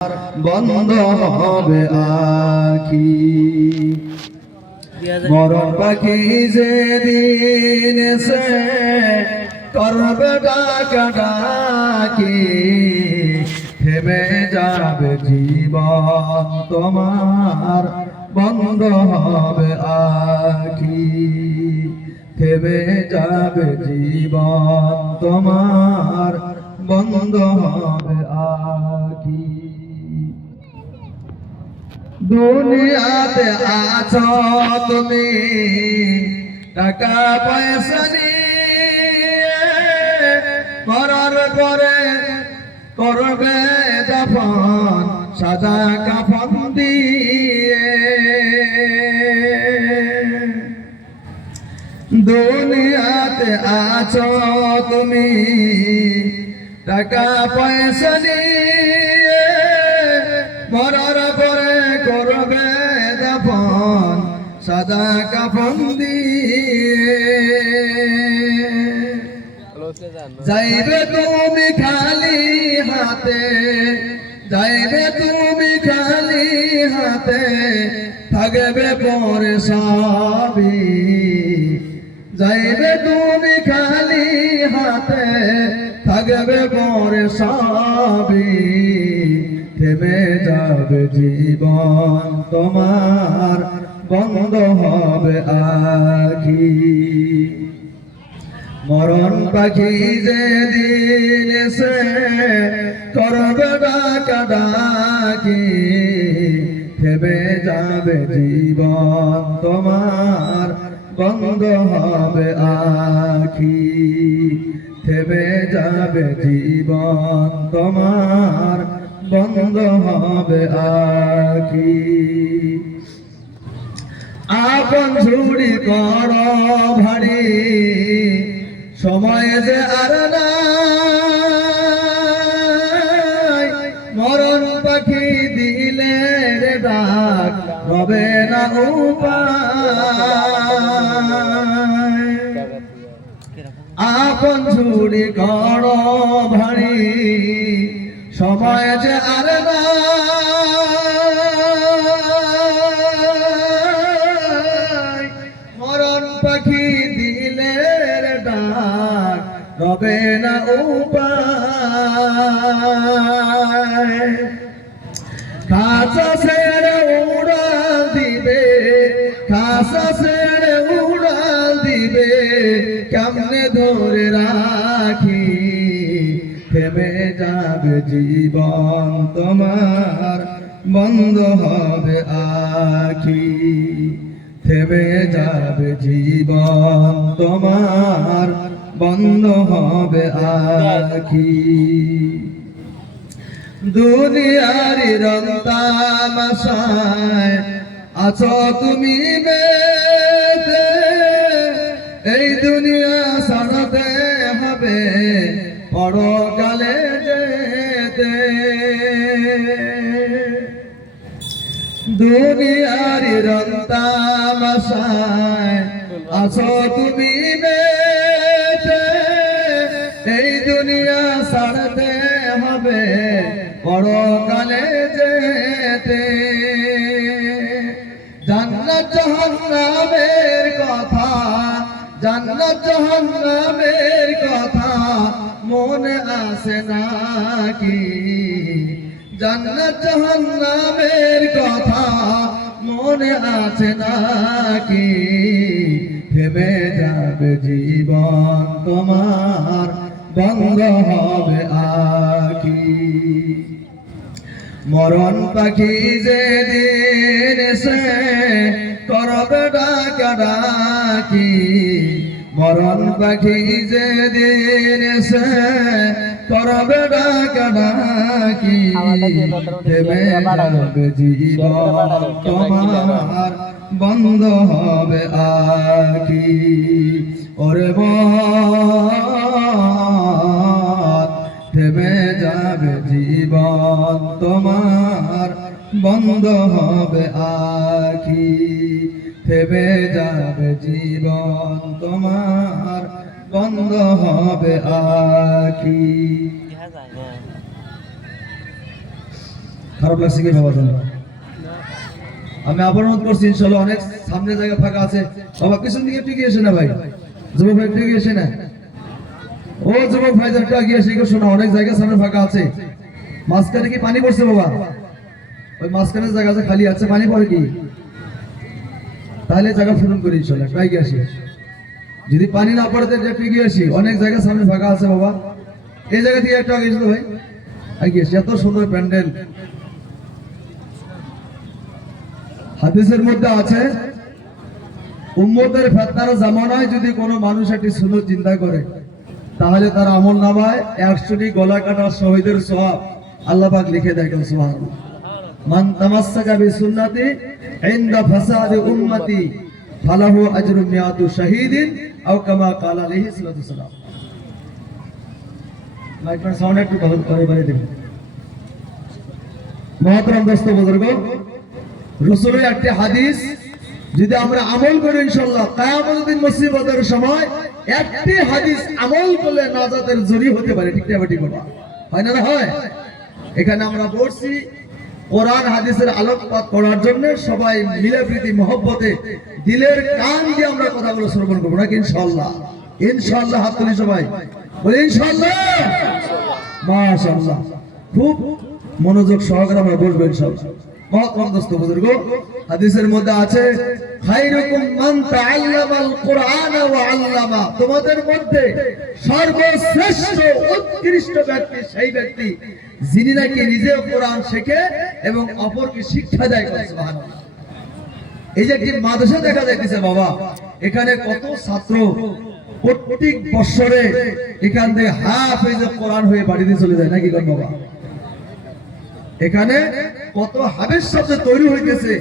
বন্ধ হবে আখি। মরণ পাখি যেদিন এসে করবে ডাকাডাকি, থেমে যাবে জীবন তোমার, বন্ধ হবে আখি। থেমে যাবে জীবন তোমার, বন্ধ হবে আখি। দুনিয়াতে আছো তুমি টাকা পয়সা নিয়ে, মরার পরে করবে দাফন সাদা কাফন দিয়ে। দুনিয়াতে আছো তুমি টাকা পয়সা নিয়ে, মরার পরে করবে দাফন সাদা কাফন দিয়ে। যাইবে তুমি খালি হাতে, যাইবে তুমি খালি হাতে, থাকবে পরে সবই। যাইবে তুমি খালি হাতে, থাকবে পরে সবই। থেমে যাবে জীবন তোমার, বন্ধ হবে আখি। মরণ পাখি যেদিন এসে করবে ডাকাডাকি, থেমে যাবে জীবন তোমার, বন্ধ হবে আখি। থেমে যাবে জীবন তোমার, বন্ধ হবে আখি। আপন ঝুড়ি কর ভারী, সময় যে আর নাই। মরণ পাখি দিলে রে ডাক, রবে না উপায়। আপন ঝুড়ি কর ভারী, সময় যে আর নাই। মরণ পাখি দিলে ডাক, রবে না উপায়। খাসা ছেড়ে উড়াল দিবে, খাসা ছেড়ে উড়াল দিবে, কেমনে ধরে রাখি। থেমে যাবে জীবন তোমার, বন্ধ হবে আখি। থেমে যাবে জীবন তোমার, বন্ধ হবে আখি। দুনিয়ার রং তামাশায় আছো তুমি বেঁধে, এই দুনিয়া ছাড়তে হবে পরকালে যেতে। দুনিয়ার রং তামাশায় আছো তুমি বেঁধে, এই দুনিয়া ছাড়তে হবে পরকালে যেতে। জান্নাত জাহান্নামের কথা, জান্নাত জাহান্নামের কথা মনে আসে নাকি। জান্নাত জাহান্নামের কথা মনে আছে নাকি। থেমে যাবে জীবন তোমার, বন্ধ হবে আখি। মরণ পাখি যেদিন এসে করবে ডাকাডাকি, মরণ পাখি যেদিন এসে করবে ডাকাডাকি, থেমে যাবে জীবন তোমার, বন্ধ হবে আখি। ওরে থেমে যাবে জীবন তোমার, বন্ধ হবে আখি। থেমে যাবে জীবন তোমার, বন্ধ হবে আখি। খারাপ লাগছে কি বাবা জানো? আমি আবার অনুরোধ করছি, ইনশাআল্লাহ অনেক সামনে জায়গা ফাঁকা আছে। বাবা পিছন দিকে একটু গিয়ে এসে না ভাই, যুবক ভাই একটু গিয়ে এসে না। ও যুবক ভাই একটু গিয়ে এসে শোনা, অনেক জায়গা সামনে ফাঁকা আছে। মাঝখানে কি পানি পড়ছে বাবা? ওই মাঝখানে জায়গা আছে খালি আছে, পানি পড়ে কি? তাহলে জায়গা পূরণ করি ইনশাআল্লাহ, একটু গিয়ে আসি। যদি পানি না পড়ে তাহলে একটু গিয়ে আসি, অনেক জায়গা সামনে ফাঁকা আছে বাবা। এই জায়গা দিয়ে একটু আগে এসে ভাই, আগে এসে। এত সুন্দর প্যান্ডেল। হাদিসের মধ্যে আছে, উম্মতের ফিতনার জামানায় যদি কোনো মানুষ একটি সুন্নাত চিন্তা করে, তাহলে তার আমলনামায় 100টি গলা কাটা শহীদের সওয়াব আল্লাহ পাক লিখে দেয়। সুবহানাল্লাহ। মান তামাসসাকা বিসুন্নতি ইনদা ফাসাদি উম্মতি ফালাহু আজরু মিয়াতু শাহীদিন আও কামা ক্বালা আলাইহি সাল্লাতু ওয়াসাল্লাম। মাইক্রোফোন সাউন্ড একটু ভালো করে বলে দিন। মুহতারাম দোস্ত বুজুর্গ, রাসূলের একটি হাদিস যদি আমরা আমল করি ইনশাআল্লাহ কিয়ামতের দিন মুসিবতের সময় একটি হাদিস আমল করলে নাজাতের জরি হতে পারে। ঠিক না ঠিক বাবা? হয় না? হয়। এখানে আমরা বলছি কোরআন হাদিসের আলোকপাত করার জন্য সবাই মিলে প্রীতি মহব্বতে দিলের কান দিয়ে আমরা কথাগুলো শ্রবণ করবো নাকি ইনশাআল্লাহ? ইনশাআল্লাহ হাত তুলি সবাই, বলি ইনশাআল্লাহ। মাশাআল্লাহ, খুব মনোযোগ সহকারে আমরা বলবো ইনশাআল্লাহ। মুহতারাম দোস্ত বুজুর্গ, হাদিসের মধ্যে আছে, খায়রুকুম মান তাআল্লামাল কুরআন ওয়া আল্লামা, তোমাদের মধ্যে সর্বশ্রেষ্ঠ উৎকৃষ্ট ব্যক্তি সেই ব্যক্তি যিনি নাকি নিজেও কোরআন শেখে এবং অপরকে শিক্ষা দেয়। সুবহানাল্লাহ। এই যে একটি মাদ্রাসা দেখা যাচ্ছে বাবা, এখানে কত ছাত্র প্রত্যেক বছরে এখান থেকে হাফেজ কোরআন হয়ে বাড়িতে চলে যায় নাকি বাবা? এখানে কত হাফেজ সাহেব তৈরি হইতেছে।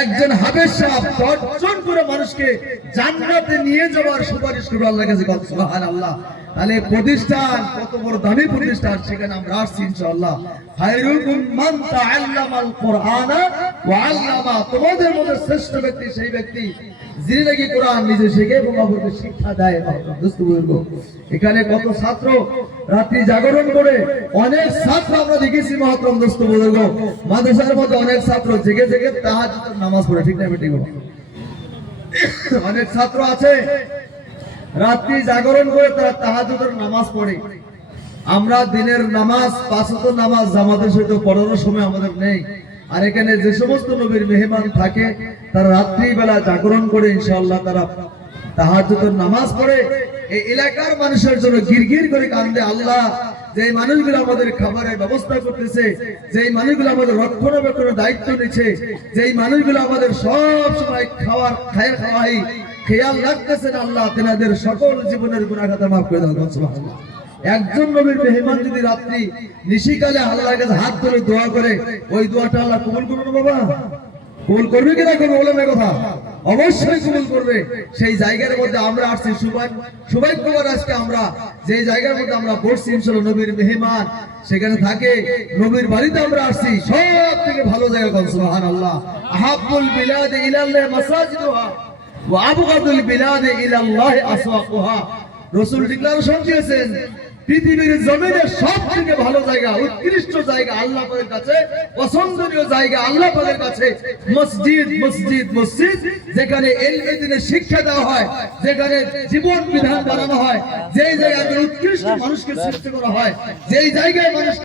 একজন হাফেজ সাহেব 10 জন করে মানুষকে জান্নাতে নিয়ে যাওয়ার সুপারিশ করবে আল্লাহর কাছে। সুবহানাল্লাহ। তাহলে প্রতিষ্ঠান কত বড় দামি প্রতিষ্ঠান, সেখানে আমরা আসছি ইনশাআল্লাহ। খায়রুকুম মান তাআল্লামাল কুরআনা ওয়া আল্লামা, তোমাদের মধ্যে শ্রেষ্ঠ ব্যক্তি সেই ব্যক্তি যিনি নাকি কোরআন নিজে শেখে এবং অপরকে শিক্ষা দেয়। এখানে কত ছাত্র রাত্রি জাগরণ করে, অনেক ছাত্র আমরা দেখেছি মহতরম দোস্ত বুজুর্গ, মাদ্রাসার মধ্যে অনেক ছাত্র জেগে জেগে তাহাজ্জুদের নামাজ পড়ে। ঠিক না ঠিক? অনেক ছাত্র আছে রাত্রি জাগরণ করে তারা তাহাজ্জুদের নামাজ পড়ে। আমরা দিনের নামাজ 5 ওয়াক্ত নামাজ জামাতের সাথে পড়ানোর সময় আমাদের নেই। আর এখানে যে সমস্ত নবীর মেহমান থাকে তারা রাত্রি বেলা জাগরণ করে ইনশাআল্লাহ তারা তাহাজ্জুদের নামাজ পড়ে। এই এলাকার মানুষের জন্য গিরগির করে কান্দে, আল্লাহ যে মানুষগুলো আমাদের খাবারের ব্যবস্থা করতেছে, যেই মানুষগুলো আমাদের রক্ষণাবেক্ষণের দায়িত্ব নিচ্ছে, যেই মানুষগুলো আমাদের সব সময় খাওয়াই খেয়াল রাখতেছেন, আল্লাহ তেনাদের সকল জীবনের গুনাহ খাতা মাফ করে দাও। সুবহানাল্লাহ। একজন নবীর মেহমান যদি রাত্রি নিশিকালে আল্লাহর কাছে হাত ধরে দোয়া করে, ওই দোয়াটা আল্লাহ কবুল করবে না বাবা? কবুল করবে কিনা কোনো ওলামার কথা? অবশ্যই কবুল করবে। সেই জায়গার মধ্যে আমরা আসছি, সৌভাগ্যবান আজকে আমরা যে জায়গার মধ্যে আমরা বসছি ইনশাআল্লাহ নবীর মেহমান সেখানে থাকে, নবীর বাড়িতে আমরা আসছি, সব থেকে ভালো জায়গা। সুবহানাল্লাহ। আহাব্বুল বিলাদ ইলাল্লাহ মাসাজিদুহা ওয়া আবগাদুল বিলাদ ইলাল্লাহ আসওয়াকুহা। রাসূল ডিক্লারেশন দিয়েছেন, পৃথিবীর জমিনে সবথেকে ভালো জায়গা, উৎকৃষ্ট জায়গা আল্লাহ পাকের কাছে, পছন্দনীয় জায়গা আল্লাহ পাকের কাছে মসজিদ। মসজিদ মসজিদ যেখানে ইলমে দ্বীনের শিক্ষা দেওয়া হয়, যেখানে জীবন বিধান বানানো হয়, যেই জায়গায় উৎকৃষ্ট মানুষকে সৃষ্টি করা হয়, যেই জায়গায় মানুষ